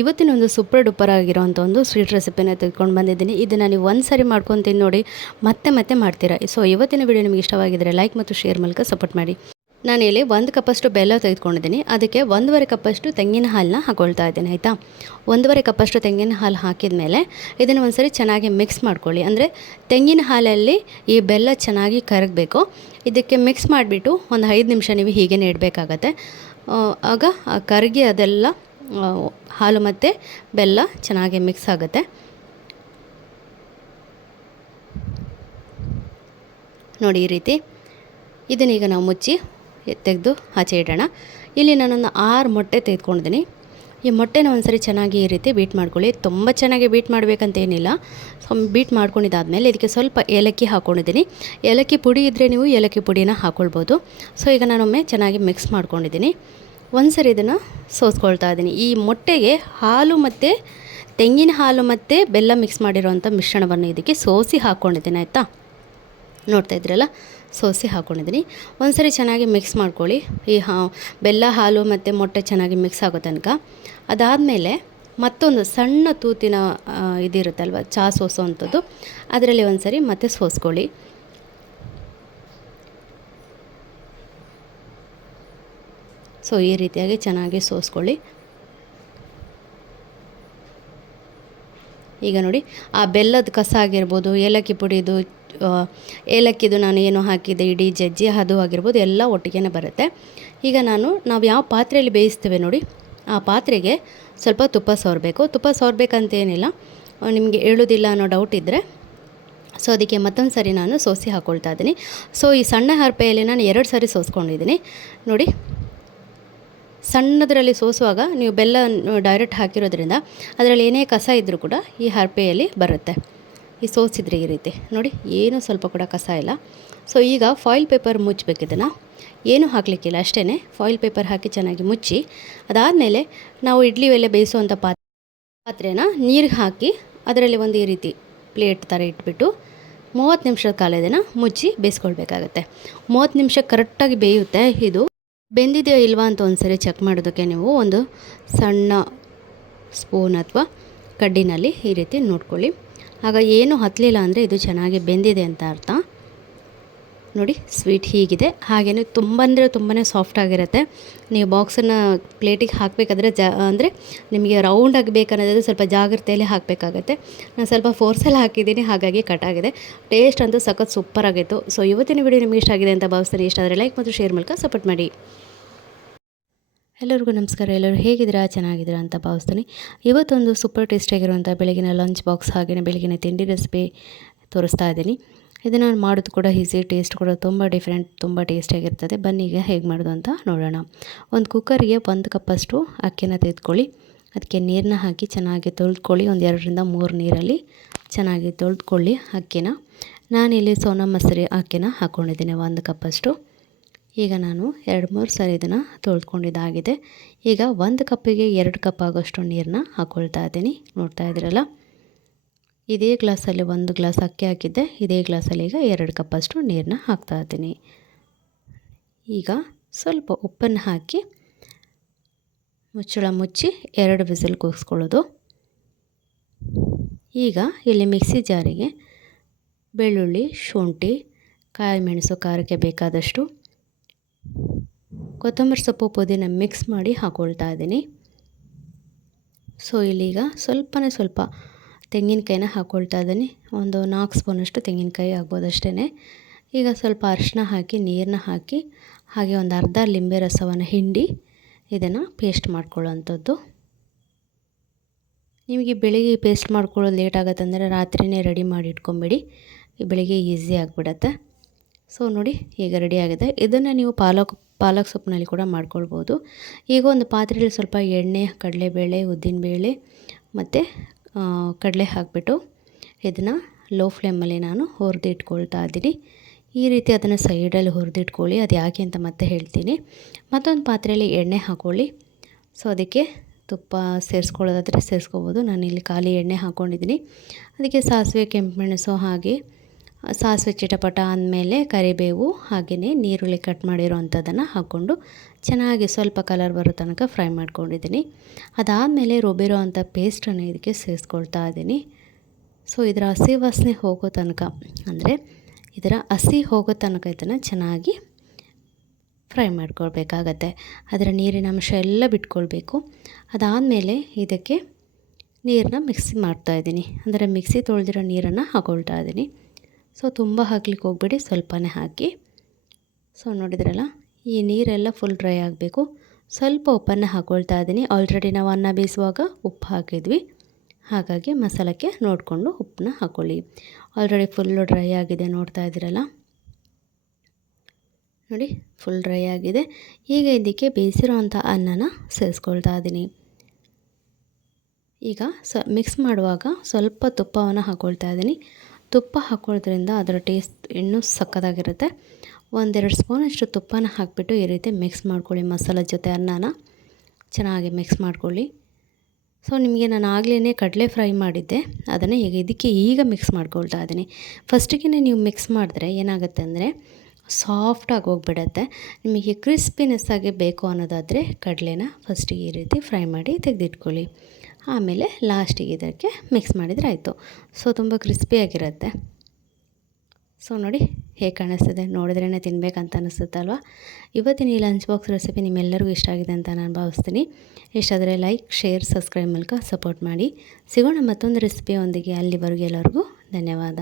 ಇವತ್ತಿನ ಒಂದು super duper ಆಗಿರೋಂಥ ಒಂದು ಸ್ವೀಟ್ ರೆಸಿಪಿನ ತೆಗೆದುಕೊಂಡು ಬಂದಿದ್ದೀನಿ. ಇದನ್ನು ನೀವು ಒಂದು ಸಾರಿ ಮಾಡ್ಕೊಂಡು ತಿಂದು ನೋಡಿ ಮತ್ತೆ ಮಾಡ್ತೀರಾ. ಸೊ ಇವತ್ತಿನ ವಿಡಿಯೋ ನಿಮಗೆ ಇಷ್ಟವಾಗಿದ್ದರೆ ಲೈಕ್ ಮತ್ತು ಶೇರ್ ಮೂಲಕ ಸಪೋರ್ಟ್ ಮಾಡಿ. ನಾನಿಲ್ಲಿ 1 ಕಪ್ಪಷ್ಟು ಬೆಲ್ಲ ತೆಗೆದುಕೊಂಡಿದ್ದೀನಿ. ಅದಕ್ಕೆ 1.5 ಕಪ್ಪಷ್ಟು ತೆಂಗಿನ ಹಾಲನ್ನ ಹಾಕೊಳ್ತಾ ಇದ್ದೀನಿ. ಆಯಿತಾ, 1.5 ಕಪ್ಪಷ್ಟು ತೆಂಗಿನ ಹಾಲು ಹಾಕಿದ ಮೇಲೆ ಇದನ್ನು ಒಂದ್ಸರಿ ಚೆನ್ನಾಗಿ ಮಿಕ್ಸ್ ಮಾಡ್ಕೊಳ್ಳಿ. ಅಂದರೆ ತೆಂಗಿನ ಹಾಲಲ್ಲಿ ಈ ಬೆಲ್ಲ ಚೆನ್ನಾಗಿ ಕರಗಬೇಕು. ಇದಕ್ಕೆ ಮಿಕ್ಸ್ ಮಾಡಿಬಿಟ್ಟು ಒಂದು 5 ನಿಮಿಷ ನೀವು ಹೀಗೆ ಇಡಬೇಕಾಗತ್ತೆ. ಆಗ ಕರಗಿ ಅದೆಲ್ಲ ಹಾಲು ಮತ್ತು ಬೆಲ್ಲ ಚೆನ್ನಾಗಿ ಮಿಕ್ಸ್ ಆಗುತ್ತೆ. ನೋಡಿ ಈ ರೀತಿ. ಇದನ್ನೀಗ ನಾವು ಮುಚ್ಚಿ ತೆಗೆದು ಆಚೆ ಇಡೋಣ. ಇಲ್ಲಿ ನಾನೊಂದು 6 ಮೊಟ್ಟೆ ತೆಗೆದುಕೊಂಡಿದ್ದೀನಿ. ಈ ಮೊಟ್ಟೆನ ಒಂದ್ಸರಿ ಚೆನ್ನಾಗಿ ಈ ರೀತಿ ಬೀಟ್ ಮಾಡ್ಕೊಳ್ಳಿ. ತುಂಬ ಚೆನ್ನಾಗಿ ಬೀಟ್ ಮಾಡಬೇಕಂತೇನಿಲ್ಲ. ಬೀಟ್ ಮಾಡ್ಕೊಂಡಿದ್ದಾದಮೇಲೆ ಇದಕ್ಕೆ ಸ್ವಲ್ಪ ಏಲಕ್ಕಿ ಹಾಕ್ಕೊಂಡಿದ್ದೀನಿ. ಏಲಕ್ಕಿ ಪುಡಿ ಇದ್ದರೆ ನೀವು ಏಲಕ್ಕಿ ಪುಡಿನ ಹಾಕ್ಕೊಳ್ಬೋದು. ಸೊ ಈಗ ನಾನೊಮ್ಮೆ ಚೆನ್ನಾಗಿ ಮಿಕ್ಸ್ ಮಾಡ್ಕೊಂಡಿದ್ದೀನಿ. ಒಂದ್ಸರಿ ಇದನ್ನು ಸೋಸ್ಕೊಳ್ತಾ ಇದ್ದೀನಿ. ಈ ಮೊಟ್ಟೆಗೆ ಹಾಲು ಮತ್ತು ತೆಂಗಿನ ಹಾಲು ಮತ್ತು ಬೆಲ್ಲ ಮಿಕ್ಸ್ ಮಾಡಿರೋವಂಥ ಮಿಶ್ರಣವನ್ನು ಇದಕ್ಕೆ ಸೋಸಿ ಹಾಕ್ಕೊಂಡಿದ್ದೀನಿ. ಆಯಿತಾ, ನೋಡ್ತಾ ಇದ್ರಲ್ಲ, ಸೋಸಿ ಹಾಕ್ಕೊಂಡಿದ್ದೀನಿ. ಒಂದ್ಸರಿ ಚೆನ್ನಾಗಿ ಮಿಕ್ಸ್ ಮಾಡ್ಕೊಳ್ಳಿ. ಈ ಬೆಲ್ಲ ಹಾಲು ಮತ್ತು ಮೊಟ್ಟೆ ಚೆನ್ನಾಗಿ ಮಿಕ್ಸ್ ಆಗೋ ತನಕ. ಅದಾದಮೇಲೆ ಮತ್ತೊಂದು ಸಣ್ಣ ತೂತಿನ ಇದಿರುತ್ತಲ್ವ, ಚಹಾ ಸೋಸೋವಂಥದ್ದು, ಅದರಲ್ಲಿ ಒಂದ್ಸರಿ ಮತ್ತೆ ಸೋಸ್ಕೊಳ್ಳಿ. ಸೊ ಈ ರೀತಿಯಾಗಿ ಚೆನ್ನಾಗಿ ಸೋಸ್ಕೊಳ್ಳಿ. ಈಗ ನೋಡಿ, ಆ ಬೆಲ್ಲದ ಕಸ ಆಗಿರ್ಬೋದು, ಏಲಕ್ಕಿ ಪುಡಿದು, ಏಲಕ್ಕಿದು ನಾನು ಏನು ಹಾಕಿದ್ದೆ ಇಡೀ ಜಜ್ಜಿ ಅದು ಆಗಿರ್ಬೋದು, ಎಲ್ಲ ಒಟ್ಟಿಗೆ ಬರುತ್ತೆ. ಈಗ ನಾವು ಯಾವ ಪಾತ್ರೆಯಲ್ಲಿ ಬೇಯಿಸ್ತೇವೆ ನೋಡಿ, ಆ ಪಾತ್ರೆಗೆ ಸ್ವಲ್ಪ ತುಪ್ಪ ಸವರಬೇಕು. ತುಪ್ಪ ಸವರಬೇಕಂತೇನಿಲ್ಲ, ನಿಮಗೆ ಹೇಳೋದಿಲ್ಲ ಅನ್ನೋ ಡೌಟ್ ಇದ್ದರೆ ಸೊ ಅದಕ್ಕೆ ಮತ್ತೊಂದು ಸಾರಿ ನಾನು ಸೋಸಿ ಹಾಕ್ಕೊಳ್ತಾ ಇದ್ದೀನಿ. ಸೊ ಈ ಸಣ್ಣ ಹರಪೆಯಲ್ಲಿ ನಾನು 2 ಸಾರಿ ಸೋಸ್ಕೊಂಡಿದ್ದೀನಿ. ನೋಡಿ, ಸಣ್ಣದರಲ್ಲಿ ಸೋಸುವಾಗ ನೀವು ಬೆಲ್ಲ ಡೈರೆಕ್ಟ್ ಹಾಕಿರೋದ್ರಿಂದ ಅದರಲ್ಲಿ ಏನೇ ಕಸ ಇದ್ದರೂ ಕೂಡ ಈ ಹರಪೆಯಲ್ಲಿ ಬರುತ್ತೆ. ಈ ಸೋಸಿದ್ರೆ ಈ ರೀತಿ ನೋಡಿ, ಏನೂ ಸ್ವಲ್ಪ ಕೂಡ ಕಸ ಇಲ್ಲ. ಸೊ ಈಗ ಫಾಯಿಲ್ ಪೇಪರ್ ಮುಚ್ಚಬೇಕು. ಇದನ್ನು ಏನೂ ಹಾಕಲಿಕ್ಕಿಲ್ಲ, ಅಷ್ಟೇ ಫಾಯಿಲ್ ಪೇಪರ್ ಹಾಕಿ ಚೆನ್ನಾಗಿ ಮುಚ್ಚಿ, ಅದಾದಮೇಲೆ ನಾವು ಇಡ್ಲಿ ಒಲೆ ಬೇಯಿಸುವಂಥ ಪಾತ್ರೆನ ನೀರಿಗೆ ಹಾಕಿ ಅದರಲ್ಲಿ ಒಂದು ಈ ರೀತಿ ಪ್ಲೇಟ್ ಥರ ಇಟ್ಬಿಟ್ಟು 30 ನಿಮಿಷದ ಕಾಲ ಇದನ್ನು ಮುಚ್ಚಿ ಬೇಯಿಸ್ಕೊಳ್ಬೇಕಾಗತ್ತೆ. 30 ನಿಮಿಷ ಕರೆಕ್ಟಾಗಿ ಬೇಯುತ್ತೆ. ಇದು ಬೆಂದಿದೆಯೋ ಇಲ್ವಾ ಅಂತ ಒಂದು ಸರಿ ಚೆಕ್ ಮಾಡೋದಕ್ಕೆ ನೀವು ಒಂದು ಸಣ್ಣ ಸ್ಪೂನ್ ಅಥವಾ ಕಡ್ಡಿನಲ್ಲಿ ಈ ರೀತಿ ನೋಡ್ಕೊಳ್ಳಿ. ಆಗ ಏನು ಹತ್ತಲಿಲ್ಲ ಅಂದರೆ ಇದು ಚೆನ್ನಾಗಿ ಬೆಂದಿದೆ ಅಂತ ಅರ್ಥ. ನೋಡಿ, ಸ್ವೀಟ್ ಹೀಗಿದೆ. ಹಾಗೆಯೇ ತುಂಬ ಅಂದರೆ ತುಂಬಾ ಸಾಫ್ಟ್ ಆಗಿರುತ್ತೆ. ನೀವು ಬಾಕ್ಸನ್ನು ಪ್ಲೇಟಿಗೆ ಹಾಕಬೇಕಾದ್ರೆ ಅಂದರೆ ನಿಮಗೆ ರೌಂಡ್ ಆಗಬೇಕನ್ನೋದು ಸ್ವಲ್ಪ ಜಾಗ್ರತೆಯಲ್ಲಿ ಹಾಕಬೇಕಾಗತ್ತೆ. ನಾನು ಸ್ವಲ್ಪ ಫೋರ್ಸಲ್ಲಿ ಹಾಕಿದ್ದೀನಿ, ಹಾಗಾಗಿ ಕಟ್ಟಾಗಿದೆ. ಟೇಸ್ಟ್ ಅಂತೂ ಸಖತ್ ಸೂಪರ್ ಆಗಿತ್ತು. ಸೊ ಇವತ್ತಿನ ವಿಡಿಯೋ ನಿಮಗೆ ಇಷ್ಟ ಆಗಿದೆ ಅಂತ ಭಾವಿಸ್ತೀನಿ. ಇಷ್ಟ ಆದರೆ ಲೈಕ್ ಮತ್ತು ಶೇರ್ ಮೂಲಕ ಸಪೋರ್ಟ್ ಮಾಡಿ. ಎಲ್ಲರಿಗೂ ನಮಸ್ಕಾರ. ಎಲ್ಲರೂ ಹೇಗಿದ್ದೀರಾ, ಚೆನ್ನಾಗಿದ್ದೀರಾ ಅಂತ ಭಾವಿಸ್ತೀನಿ. ಇವತ್ತೊಂದು ಸೂಪರ್ ಟೇಸ್ಟಿಯಾಗಿರುವಂಥ ಬೆಳಗಿನ ಲಂಚ್ ಬಾಕ್ಸ್ ಹಾಗೆಯೇ ಬೆಳಗಿನ ತಿಂಡಿ ರೆಸಿಪಿ ತೋರಿಸ್ತಾ ಇದ್ದೀನಿ. ಇದನ್ನು ಮಾಡೋದು ಕೂಡ ಈಸಿ, ಟೇಸ್ಟ್ ಕೂಡ ತುಂಬ ಡಿಫ್ರೆಂಟ್, ತುಂಬ ಟೇಸ್ಟಿಯಾಗಿರ್ತದೆ. ಬನ್ನಿ ಈಗ ಹೇಗೆ ಮಾಡೋದು ಅಂತ ನೋಡೋಣ. ಒಂದು ಕುಕ್ಕರಿಗೆ 1 ಕಪ್ಪಷ್ಟು ಅಕ್ಕಿನ ತೆಗೆದುಕೊಳ್ಳಿ. ಅದಕ್ಕೆ ನೀರನ್ನ ಹಾಕಿ ಚೆನ್ನಾಗಿ ತೊಳೆದುಕೊಳ್ಳಿ. ಒಂದು 2 ರಿಂದ 3 ನೀರಲ್ಲಿ ಚೆನ್ನಾಗಿ ತೊಳೆದುಕೊಳ್ಳಿ ಅಕ್ಕಿನ. ನಾನಿಲ್ಲಿ ಸೋನಾ ಮಸೂರಿ ಅಕ್ಕಿನ ಹಾಕ್ಕೊಂಡಿದ್ದೀನಿ 1 ಕಪ್ಪಷ್ಟು. ಈಗ ನಾನು 2-3 ಸಾರಿ ಇದನ್ನು ತೊಳೆದುಕೊಂಡಿದ್ದಾಗಿದೆ. ಈಗ 1 ಕಪ್ಪಿಗೆ 2 ಕಪ್ ಆಗೋಷ್ಟು ನೀರನ್ನ ಹಾಕ್ಕೊಳ್ತಾ ಇದ್ದೀನಿ. ನೋಡ್ತಾ ಇದ್ದೀರಲ್ಲ, ಇದೇ ಗ್ಲಾಸಲ್ಲಿ 1 ಗ್ಲಾಸ್ ಅಕ್ಕಿ ಹಾಕಿದ್ದೆ, ಇದೇ ಗ್ಲಾಸಲ್ಲಿ ಈಗ 2 ಕಪ್ಪಷ್ಟು ನೀರನ್ನ ಹಾಕ್ತಾ ಇದ್ದೀನಿ. ಈಗ ಸ್ವಲ್ಪ ಉಪ್ಪನ್ನು ಹಾಕಿ ಮುಚ್ಚಳ ಮುಚ್ಚಿ 2 ವಿಸಿಲ್ ಕೂಗಿಸ್ಕೊಳ್ಳೋದು. ಈಗ ಇಲ್ಲಿ ಮಿಕ್ಸಿ ಜಾರಿಗೆ ಬೆಳ್ಳುಳ್ಳಿ, ಶುಂಠಿ, ಕಾಯಿ ಮೆಣಸು, ಖಾರಕ್ಕೆ ಬೇಕಾದಷ್ಟು, ಕೊತ್ತಂಬರಿ ಸೊಪ್ಪು, ಪುದೀನ ಮಿಕ್ಸ್ ಮಾಡಿ ಹಾಕ್ಕೊಳ್ತಾ ಇದ್ದೀನಿ. ಸೊ ಇಲ್ಲೀಗ ಸ್ವಲ್ಪ ತೆಂಗಿನಕಾಯಿನ ಹಾಕ್ಕೊಳ್ತಾ ಇದ್ದೀನಿ. ಒಂದು 4 ಸ್ಪೂನಷ್ಟು ತೆಂಗಿನಕಾಯಿ ಆಗ್ಬೋದು ಅಷ್ಟೇ. ಈಗ ಸ್ವಲ್ಪ ಅರಿಶಿನ ಹಾಕಿ, ನೀರನ್ನ ಹಾಕಿ, ಹಾಗೆ ಒಂದು ಅರ್ಧ ಲಿಂಬೆ ರಸವನ್ನು ಹಿಂಡಿ ಇದನ್ನು ಪೇಸ್ಟ್ ಮಾಡ್ಕೊಳ್ಳೋವಂಥದ್ದು. ನಿಮಗೆ ಬೆಳಿಗ್ಗೆ ಪೇಸ್ಟ್ ಮಾಡ್ಕೊಳ್ಳೋದು ಲೇಟ್ ಆಗುತ್ತೆ ಅಂದರೆ ರಾತ್ರಿಯೇ ರೆಡಿ ಮಾಡಿ ಇಟ್ಕೊಂಬಿಡಿ, ಬೆಳಿಗ್ಗೆ ಈಸಿ ಆಗಿಬಿಡತ್ತೆ. ಸೊ ನೋಡಿ, ಈಗ ರೆಡಿಯಾಗಿದೆ. ಇದನ್ನು ನೀವು ಪಾಲಕ್ ಸೊಪ್ಪಿನಲ್ಲಿ ಕೂಡ ಮಾಡ್ಕೊಳ್ಬೋದು. ಈಗ ಒಂದು ಪಾತ್ರೆಯಲ್ಲಿ ಸ್ವಲ್ಪ ಎಣ್ಣೆ, ಕಡಲೆಬೇಳೆ, ಉದ್ದಿನಬೇಳೆ ಮತ್ತು ಕಡಲೆ ಹಾಕಿಬಿಟ್ಟು ಇದನ್ನು ಲೋ ಫ್ಲೇಮಲ್ಲಿ ನಾನು ಹುರಿದಿಟ್ಕೊಳ್ತಾ ಇದ್ದೀನಿ. ಈ ರೀತಿ ಅದನ್ನು ಸೈಡಲ್ಲಿ ಹುರಿದಿಟ್ಕೊಳ್ಳಿ. ಅದು ಯಾಕೆ ಅಂತ ಮತ್ತೆ ಹೇಳ್ತೀನಿ. ಮತ್ತೊಂದು ಪಾತ್ರೆಯಲ್ಲಿ ಎಣ್ಣೆ ಹಾಕ್ಕೊಳ್ಳಿ. ಸೊ ಅದಕ್ಕೆ ತುಪ್ಪ ಸೇರಿಸ್ಕೊಳ್ಳೋದಾದರೆ ಸೇರಿಸ್ಕೋಬೋದು. ನಾನಿಲ್ಲಿ ಖಾಲಿ ಎಣ್ಣೆ ಹಾಕ್ಕೊಂಡಿದ್ದೀನಿ. ಅದಕ್ಕೆ ಸಾಸಿವೆ, ಕೆಂಪು ಮೆಣಸು ಹಾಗೆ ಸಾಸಿವೆ ಚಿಟಪಟ ಅಂದಮೇಲೆ ಕರಿಬೇವು ಹಾಗೆಯೇ ನೀರುಳ್ಳಿ ಕಟ್ ಮಾಡಿರೋ ಅಂಥದ್ದನ್ನು ಹಾಕ್ಕೊಂಡು ಚೆನ್ನಾಗಿ ಸ್ವಲ್ಪ ಕಲರ್ ಬರೋ ತನಕ ಫ್ರೈ ಮಾಡ್ಕೊಂಡಿದ್ದೀನಿ. ಅದಾದಮೇಲೆ ರುಬ್ಬಿರೋ ಅಂಥ ಪೇಸ್ಟನ್ನು ಇದಕ್ಕೆ ಸೇರಿಸ್ಕೊಳ್ತಾ ಇದ್ದೀನಿ. ಸೊ ಇದರ ಹಸಿ ವಾಸನೆ ಹೋಗೋ ತನಕ, ಅಂದರೆ ಇದರ ಹಸಿ ಹೋಗೋ ತನಕ ಇದನ್ನು ಚೆನ್ನಾಗಿ ಫ್ರೈ ಮಾಡ್ಕೊಳ್ಬೇಕಾಗತ್ತೆ. ಅದರ ನೀರಿನ ಅಂಶ ಎಲ್ಲ ಬಿಟ್ಕೊಳ್ಬೇಕು. ಅದಾದಮೇಲೆ ಇದಕ್ಕೆ ನೀರನ್ನ ಮಿಕ್ಸಿ ಮಾಡ್ತಾಯಿದ್ದೀನಿ, ಅಂದರೆ ಮಿಕ್ಸಿ ತೊಳೆದಿರೋ ನೀರನ್ನು ಹಾಕ್ಕೊಳ್ತಾ ಇದ್ದೀನಿ. ಸೊ ತುಂಬ ಹಾಕ್ಲಿಕ್ಕೆ ಹೋಗ್ಬೇಡಿ, ಸ್ವಲ್ಪನೇ ಹಾಕಿ. ಸೊ ನೋಡಿದ್ರಲ್ಲ, ಈ ನೀರೆಲ್ಲ ಫುಲ್ ಡ್ರೈ ಆಗಬೇಕು. ಸ್ವಲ್ಪ ಉಪ್ಪನ್ನು ಹಾಕ್ಕೊಳ್ತಾ ಇದ್ದೀನಿ. ಆಲ್ರೆಡಿ ನಾವು ಅನ್ನ ಬೇಯಿಸುವಾಗ ಉಪ್ಪು ಹಾಕಿದ್ವಿ, ಹಾಗಾಗಿ ಮಸಾಲಕ್ಕೆ ನೋಡಿಕೊಂಡು ಉಪ್ಪನ್ನ ಹಾಕ್ಕೊಳ್ಳಿ. ಆಲ್ರೆಡಿ ಫುಲ್ಲು ಡ್ರೈ ಆಗಿದೆ, ನೋಡ್ತಾ ಇದ್ದೀರಲ್ಲ ನೋಡಿ, ಫುಲ್ ಡ್ರೈ ಆಗಿದೆ. ಈಗ ಇದಕ್ಕೆ ಬೇಯಿಸಿರೋ ಅಂಥ ಅನ್ನನ ಸೇರಿಸ್ಕೊಳ್ತಾ ಇದ್ದೀನಿ. ಈಗ ಮಿಕ್ಸ್ ಮಾಡುವಾಗ ಸ್ವಲ್ಪ ತುಪ್ಪವನ್ನು ಹಾಕ್ಕೊಳ್ತಾ ಇದ್ದೀನಿ. ತುಪ್ಪ ಹಾಕ್ಕೊಳ್ಳೋದ್ರಿಂದ ಅದರ ಟೇಸ್ಟ್ ಇನ್ನೂ ಸಕ್ಕತ್ತಾಗಿರುತ್ತೆ. 1-2 ಸ್ಪೂನಷ್ಟು ತುಪ್ಪನ ಹಾಕಿಬಿಟ್ಟು ಈ ರೀತಿ ಮಿಕ್ಸ್ ಮಾಡ್ಕೊಳ್ಳಿ. ಮಸಾಲೆ ಜೊತೆ ಅನ್ನನ ಚೆನ್ನಾಗಿ ಮಿಕ್ಸ್ ಮಾಡ್ಕೊಳ್ಳಿ. ಸೊ ನಿಮಗೆ ನಾನು ಆಗಲೇ ಕಡಲೆ ಫ್ರೈ ಮಾಡಿದ್ದೆ, ಅದನ್ನು ಈಗ ಮಿಕ್ಸ್ ಮಾಡ್ಕೊಳ್ತಾ ಇದ್ದೀನಿ. ಫಸ್ಟಿಗೆ ನೀವು ಮಿಕ್ಸ್ ಮಾಡಿದ್ರೆ ಏನಾಗುತ್ತೆ ಅಂದರೆ ಸಾಫ್ಟಾಗಿ ಹೋಗ್ಬಿಡತ್ತೆ. ನಿಮಗೆ ಕ್ರಿಸ್ಪಿನೆಸ್ ಆಗಿ ಬೇಕು ಅನ್ನೋದಾದರೆ ಕಡಲೆನ ಫಸ್ಟಿಗೆ ಈ ರೀತಿ ಫ್ರೈ ಮಾಡಿ ತೆಗೆದಿಟ್ಕೊಳ್ಳಿ. ಆಮೇಲೆ ಲಾಸ್ಟಿಗೆ ಇದಕ್ಕೆ ಮಿಕ್ಸ್ ಮಾಡಿದರೆ ಆಯಿತು. ಸೊ ತುಂಬ ಕ್ರಿಸ್ಪಿಯಾಗಿರುತ್ತೆ. ಸೊ ನೋಡಿ ಹೇಗೆ ಕಾಣಿಸ್ತಿದೆ, ನೋಡಿದ್ರೇ ತಿನ್ನಬೇಕಂತ ಅನಿಸುತ್ತಲ್ವ. ಇವತ್ತಿನ ಈ ಲಂಚ್ ಬಾಕ್ಸ್ ರೆಸಿಪಿ ನಿಮ್ಮೆಲ್ಲರಿಗೂ ಇಷ್ಟ ಆಗಿದೆ ಅಂತ ನಾನು ಭಾವಿಸ್ತೀನಿ. ಇಷ್ಟಾದರೆ ಲೈಕ್, ಶೇರ್, ಸಬ್ಸ್ಕ್ರೈಬ್ ಮೂಲಕ ಸಪೋರ್ಟ್ ಮಾಡಿ. ಸಿಗೋಣ ಮತ್ತೊಂದು ರೆಸಿಪಿಯೊಂದಿಗೆ. ಅಲ್ಲಿವರೆಗೂ ಎಲ್ಲರಿಗೂ ಧನ್ಯವಾದ.